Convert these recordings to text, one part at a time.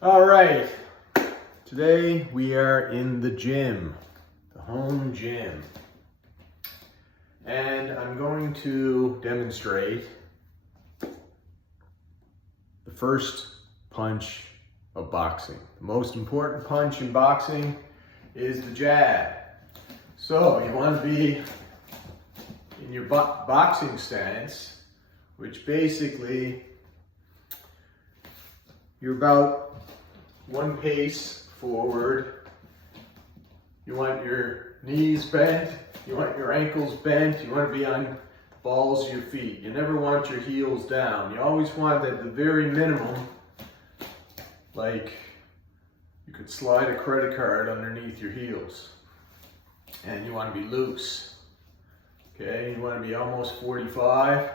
All right, today we are in the gym, the home gym. And I'm going to demonstrate the first punch of boxing. The most important punch in boxing is the jab. So you want to be in your boxing stance, which basically you're about one pace forward. You want your knees bent, you want your ankles bent, you want to be on balls of your feet. You never want your heels down. You always want at the very minimum, like you could slide a credit card underneath your heels. And you want to be loose. Okay, you want to be almost 45.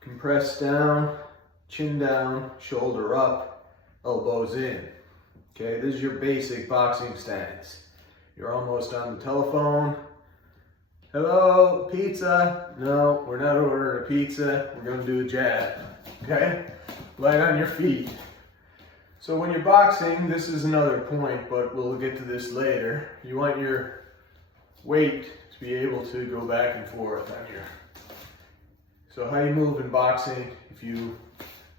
Compress down, chin down, shoulder up, elbows in. Okay, this is your basic boxing stance. You're almost on the telephone. Hello, pizza? No, we're not ordering a pizza. We're gonna do a jab. Okay? Light on your feet. So when you're boxing, this is another point, but we'll get to this later. You want your weight to be able to go back and forth on your... So how you move in boxing, if you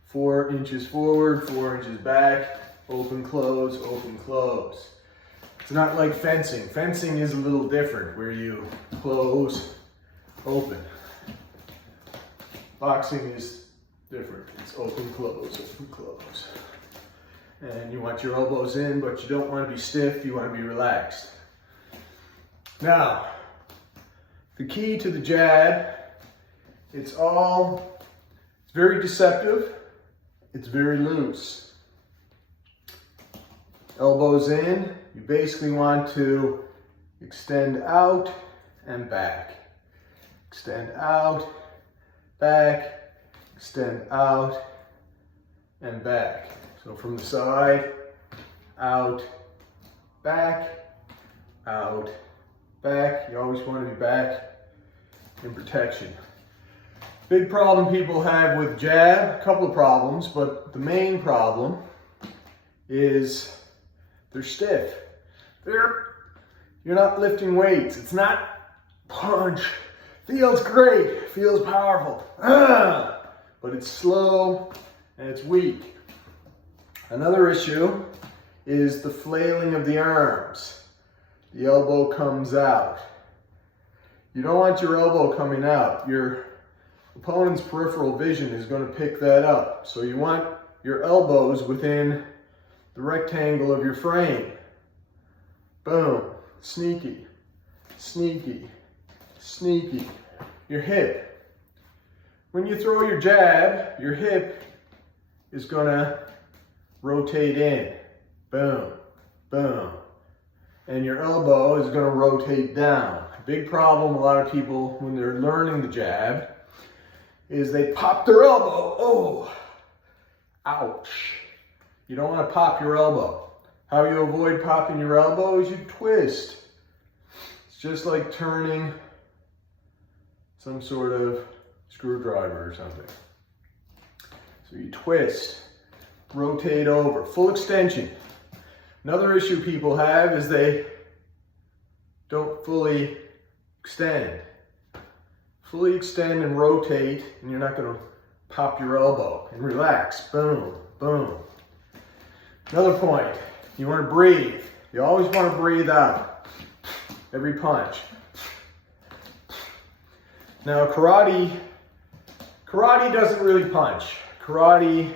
4 inches forward, 4 inches back, open, close, open, close. It's not like fencing. Fencing is a little different where you close, open. Boxing is different. It's open, close, open, close. And you want your elbows in, but you don't want to be stiff, you want to be relaxed. Now, the key to the jab, it's very deceptive. It's very loose. Elbows in, you basically want to extend out and back. Extend out, back, extend out and back. So from the side, out, back, out, back. You always want to be back in protection. Big problem people have with jab, a couple of problems, but the main problem is they're stiff. You're not lifting weights. It's not punch. Feels great, feels powerful, but it's slow and it's weak. Another issue is the flailing of the arms. The elbow comes out. You don't want your elbow coming out. Your opponent's peripheral vision is going to pick that up. So you want your elbows within the rectangle of your frame. Boom. Sneaky, sneaky, sneaky. Your hip. When you throw your jab, your hip is going to rotate in. Boom, boom. And your elbow is going to rotate down. Big problem, a lot of people, when they're learning the jab, is they pop their elbow. Oh, ouch. You don't want to pop your elbow. How you avoid popping your elbow is you twist. It's just like turning some sort of screwdriver or something. So you twist, rotate over, full extension. Another issue people have is they don't fully extend. Fully extend and rotate, and you're not going to pop your elbow. And relax. Boom, boom. Another point, you want to breathe. You always want to breathe out every punch. Now karate doesn't really punch. Karate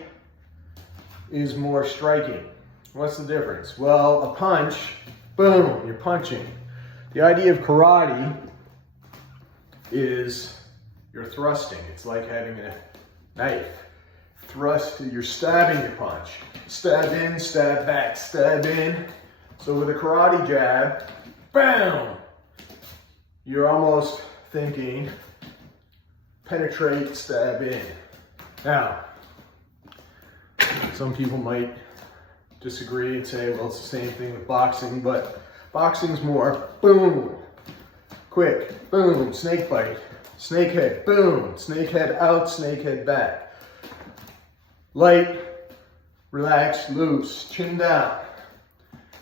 is more striking. What's the difference? Well, a punch, boom, you're punching. The idea of karate is you're thrusting. It's like having a knife. Thrust, you're stabbing your punch. Stab in, stab back, stab in. So with a karate jab, bam! You're almost thinking, penetrate, stab in. Now, some people might disagree and say, well, it's the same thing with boxing, but boxing's more boom, quick, boom, snake bite, snake head, boom, snake head out, snake head back. Light, Relax, loose, chin down.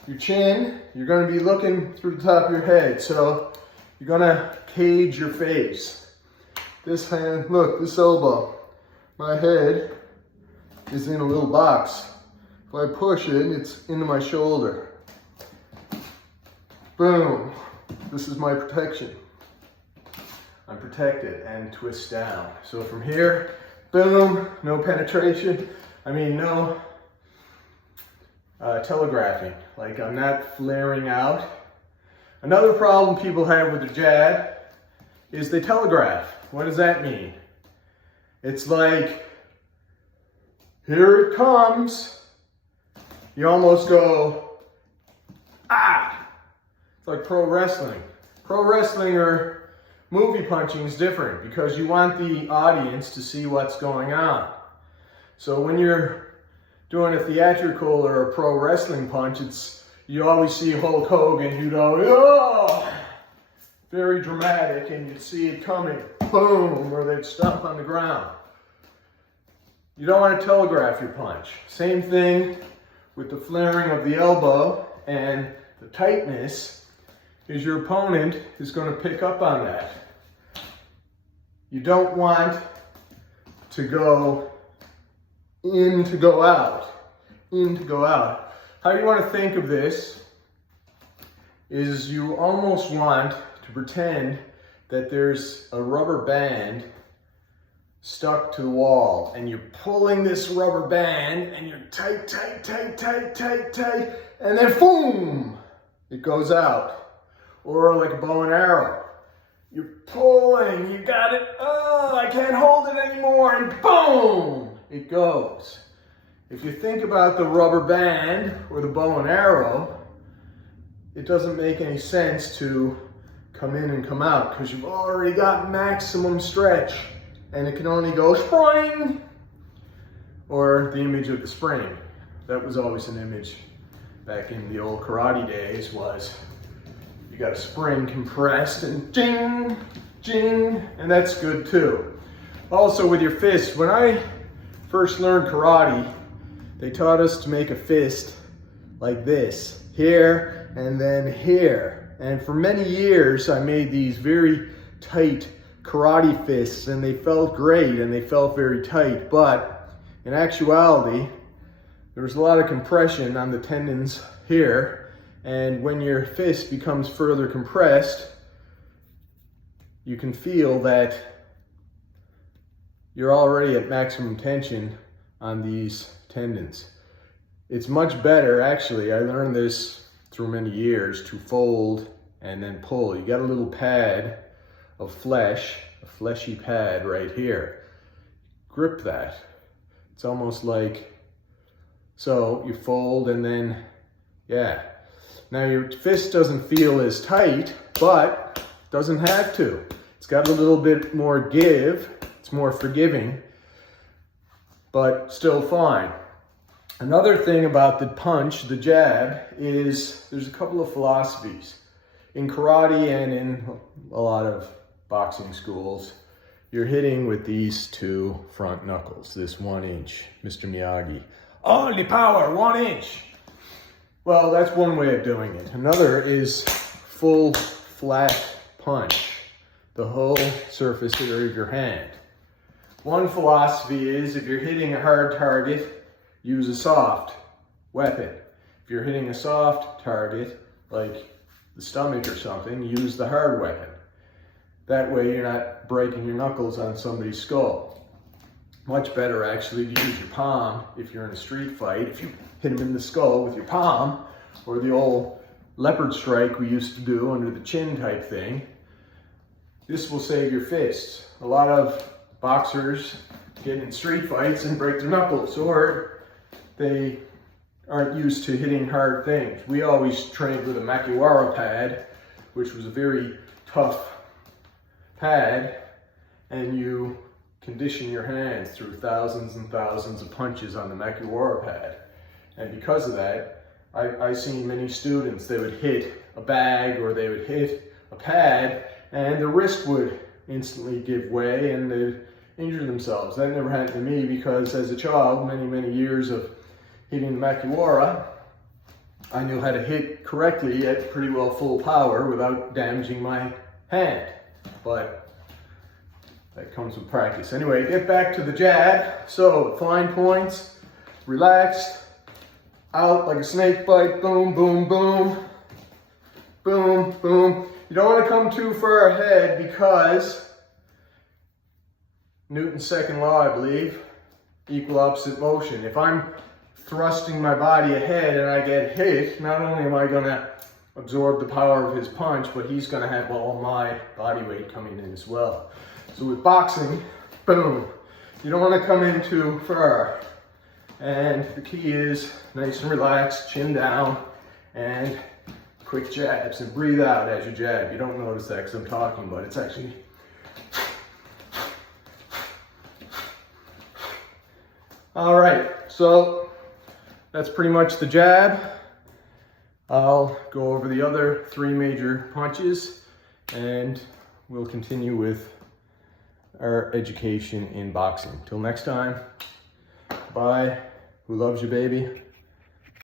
Your chin, you're gonna be looking through the top of your head, so you're gonna cage your face. This hand, look, this elbow, my head is in a little box. If I push it, it's into my shoulder. Boom, this is my protection. I'm protected and twist down. So from here, boom, no penetration. No telegraphing, like I'm not flaring out. Another problem people have with the jab is they telegraph. What does that mean? It's like, here it comes. You almost go, ah! It's like pro wrestling. Pro wrestling or movie punching is different because you want the audience to see what's going on. So when you're doing a theatrical or a pro wrestling punch, you always see Hulk Hogan, you go, oh! Very dramatic, and you'd see it coming, boom, or they'd stomp on the ground. You don't want to telegraph your punch. Same thing with the flaring of the elbow and the tightness, is your opponent is going to pick up on that. You don't want to go in to go out, in to go out. How you want to think of this is you almost want to pretend that there's a rubber band stuck to the wall and you're pulling this rubber band and you're tight, tight, tight, tight, tight, tight, and then boom, it goes out. Or like a bow and arrow. You're pulling, you got it, oh, I can't hold it anymore, and boom, it goes. If you think about the rubber band or the bow and arrow, it doesn't make any sense to come in and come out because you've already got maximum stretch and it can only go spring, or the image of the spring. That was always an image back in the old karate days, was you got a spring compressed and jing, jing, and that's good too. Also with your fist, when I first learned karate, they taught us to make a fist like this, here and then here. And for many years, I made these very tight karate fists and they felt great and they felt very tight. But in actuality, there was a lot of compression on the tendons here. And when your fist becomes further compressed, you can feel that you're already at maximum tension on these tendons. It's much better, actually, I learned this through many years, to fold and then pull. You got a little pad of flesh, a fleshy pad right here. Grip that. It's almost like, so you fold and then, yeah. Now your fist doesn't feel as tight, but doesn't have to. It's got a little bit more give. It's more forgiving, but still fine. Another thing about the punch, the jab, is there's a couple of philosophies. In karate and in a lot of boxing schools, you're hitting with these two front knuckles, this 1 inch, Mr. Miyagi. Only power, 1 inch. Well, that's one way of doing it. Another is full flat punch, the whole surface area of your hand. One philosophy is if you're hitting a hard target, use a soft weapon. If you're hitting a soft target, like the stomach or something, use the hard weapon. That way you're not breaking your knuckles on somebody's skull. Much better actually to use your palm if you're in a street fight. If you hit them in the skull with your palm, or the old leopard strike we used to do under the chin type thing, this will save your fists. A lot of boxers get in street fights and break their knuckles, or they aren't used to hitting hard things. We always trained with a Makiwara pad, which was a very tough pad, and you condition your hands through thousands and thousands of punches on the Makiwara pad. And because of that, I've seen many students, they would hit a bag or they would hit a pad and the wrist would instantly give way and they'd injure themselves. That never happened to me because as a child, many years of hitting the Makiwara, I knew how to hit correctly at pretty well full power without damaging my hand. But that comes with practice. Anyway, get back to the jab. So, fine points, relaxed, out like a snake bite, boom, boom, boom, boom, boom. You don't want to come too far ahead because Newton's second law, I believe, equal opposite motion. If I'm thrusting my body ahead and I get hit, not only am I going to absorb the power of his punch, but he's going to have all my body weight coming in as well. So with boxing, boom, you don't want to come in too far. And the key is nice and relaxed, chin down, and quick jabs, and breathe out as you jab. You don't notice that because I'm talking, but it's actually... All right, so that's pretty much the jab. I'll go over the other 3 major punches, and we'll continue with our education in boxing. Till next time, bye. Who loves you, baby?